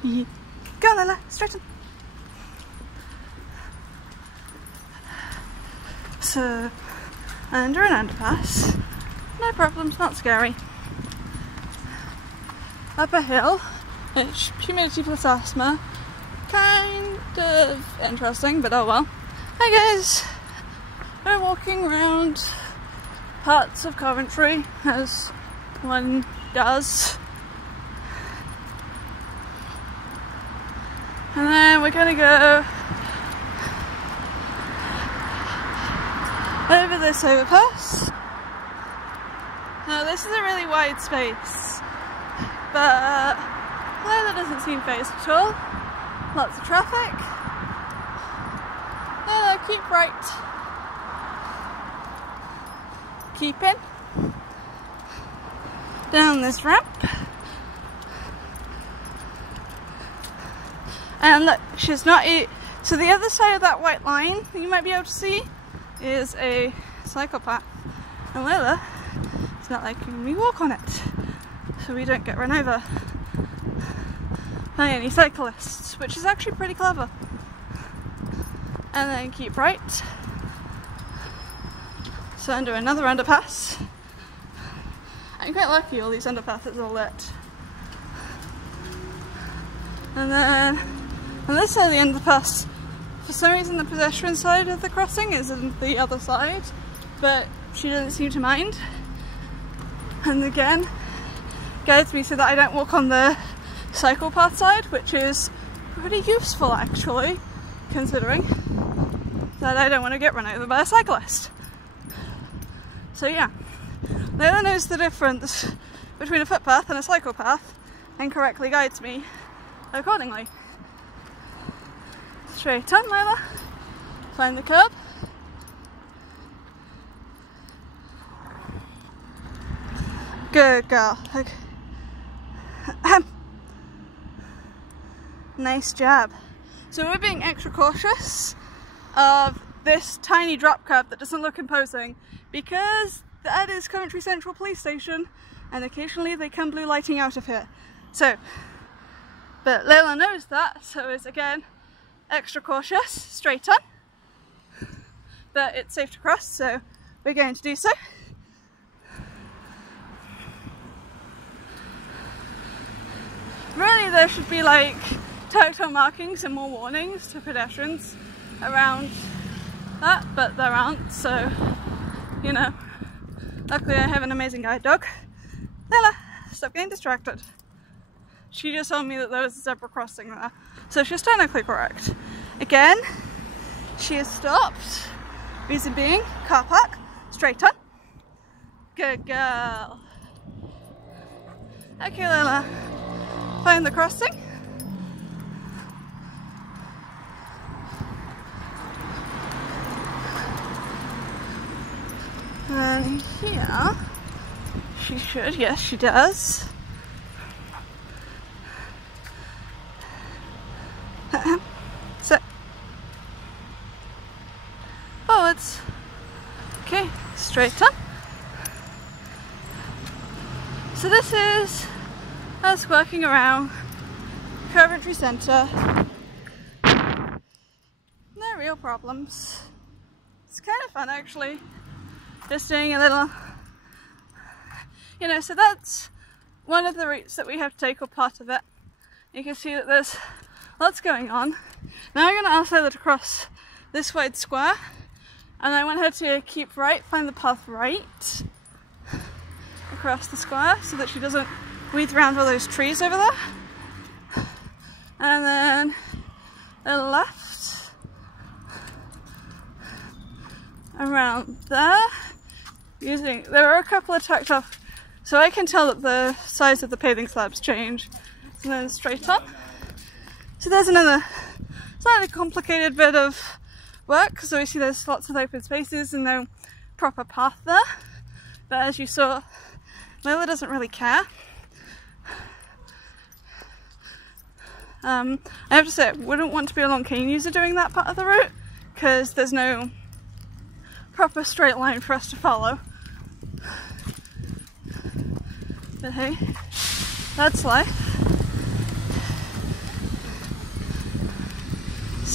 Go on, Layla, straighten. So, under an underpass, no problems, not scary. Up a hill, it's humidity plus asthma, kind of interesting, but oh well. Hi guys, we're walking around parts of Coventry, as one does. And then we're gonna go over this overpass. Now this is a really wide space, but Layla doesn't seem phased at all. Lots of traffic. Layla, keep right. Keep in. Down this ramp. And look, she's not so the other side of that white line that you might be able to see is a cycle path. And Layla is not letting me walk on it, so we don't get run over by any cyclists, which is actually pretty clever. And then keep right. So under another underpass. I'm quite lucky all these underpasses are lit. And then on this side of the underpass, for some reason the pedestrian side of the crossing is on the other side, but she doesn't seem to mind. And again, guides me so that I don't walk on the cycle path side, which is pretty useful actually, considering that I don't want to get run over by a cyclist. So yeah, Layla knows the difference between a footpath and a cycle path and correctly guides me accordingly. Straight on, Layla. Find the curb. Good girl. Okay. Nice job. So we're being extra cautious of this tiny drop curb that doesn't look imposing, because that is Coventry Central Police Station and occasionally they come blue lighting out of here. So, but Layla knows that, so is again extra cautious, straight on. But it's safe to cross, so we're going to do so. Really, there should be like tactile markings and more warnings to pedestrians around that, but there aren't, so you know. Luckily I have an amazing guide dog. Layla, stop getting distracted. She just told me that there was a zebra crossing there, so she's technically correct. Again, she has stopped. Reason being, car park, straight on. Good girl. Okay, Layla, find the crossing. And here, she should, yes she does. So, forwards. Okay, straight on. So this is us working around Coventry Centre. No real problems. It's kind of fun actually. Just doing a little, you know, so that's one of the routes that we have to take, or part of it. You can see that there's lots going on. Now I'm going to ask Layla to cross this wide square, and I want her to keep right, find the path right across the square so that she doesn't weave around all those trees over there. And then a left around there. There are a couple of tactile, so I can tell that the size of the paving slabs change. And then straight on. So there's another slightly complicated bit of work, so we see there's lots of open spaces and no proper path there. But as you saw, Layla doesn't really care. I have to say, I wouldn't want to be a long cane user doing that part of the route, because there's no proper straight line for us to follow. But hey, that's life.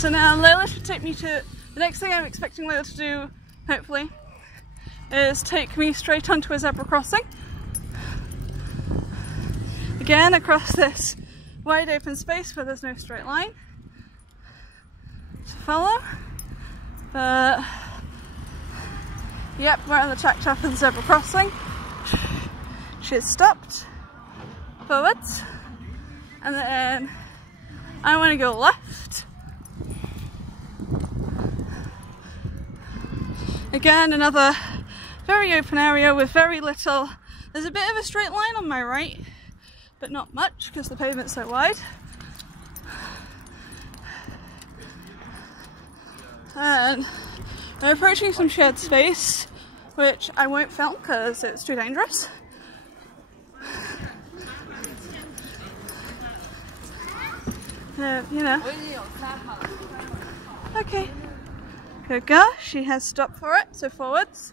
So now Layla should take me to, the next thing I'm expecting Layla to do, hopefully, is take me straight onto a zebra crossing. Again, across this wide open space where there's no straight line to follow. But yep, we're on the track top of the zebra crossing. She's stopped forwards, and then I want to go left. Again, another very open area with very little. There's a bit of a straight line on my right, but not much because the pavement's so wide. And we're approaching some shared space, which I won't film because it's too dangerous. You know. Okay. Good girl. She has stopped for it, so forwards.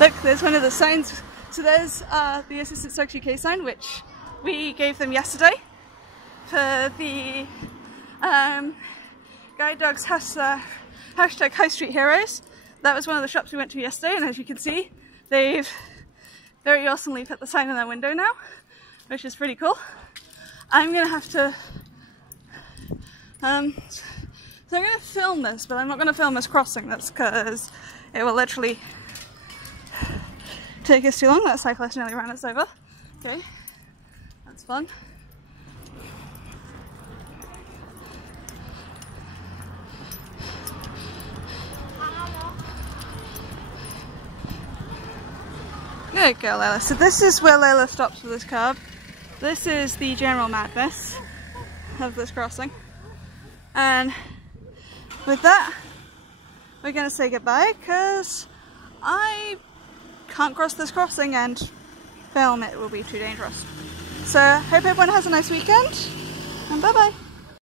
Look, there's one of the signs. So there's the Assistant Stokes UK sign, which we gave them yesterday for the Guide Dogs hashtag High Street Heroes. That was one of the shops we went to yesterday, and as you can see, they've very awesomely put the sign in their window now, which is pretty cool. I'm gonna have to, so I'm gonna film this, but I'm not gonna film us crossing this because it will literally take us too long. That cyclist nearly ran us over. Okay, that's fun. Good girl, Layla. So this is where Layla stops with this curb. This is the general madness of this crossing. And with that, we're going to say goodbye because I can't cross this crossing and film it will be too dangerous. So hope everyone has a nice weekend, and bye bye.